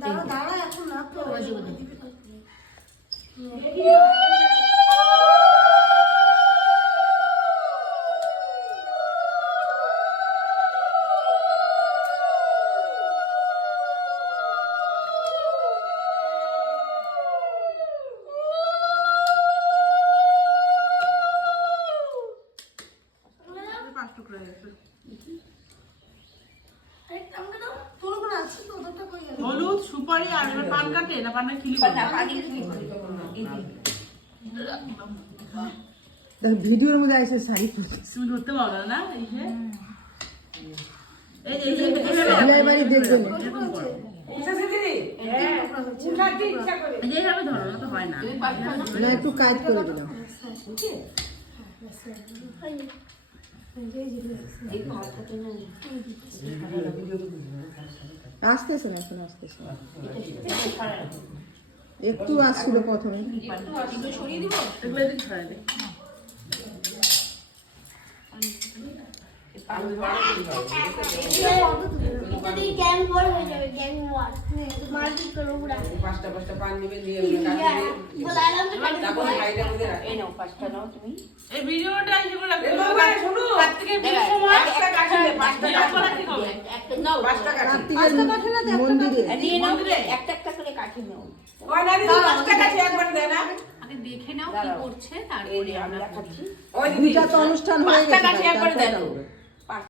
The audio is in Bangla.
দাঁড়া এখন না তো হলুদ সুপারি আর পান কাটে না পান খিলি ভিডিওর মধ্যে এসে শাড়ি তুমি ধরতে পারো না বাড়ি দেখবেন এইভাবে ধরো না তো হয় না না একটু কাজ করে দিলাম আসতেছে না এখন আসতেছে একটু আসছিল প্রথমে মন্দিরে দেখে নাও কি করছে তারপরে আমরা খাচ্ছি দুইটা তো অনুষ্ঠান হয়ে গেছে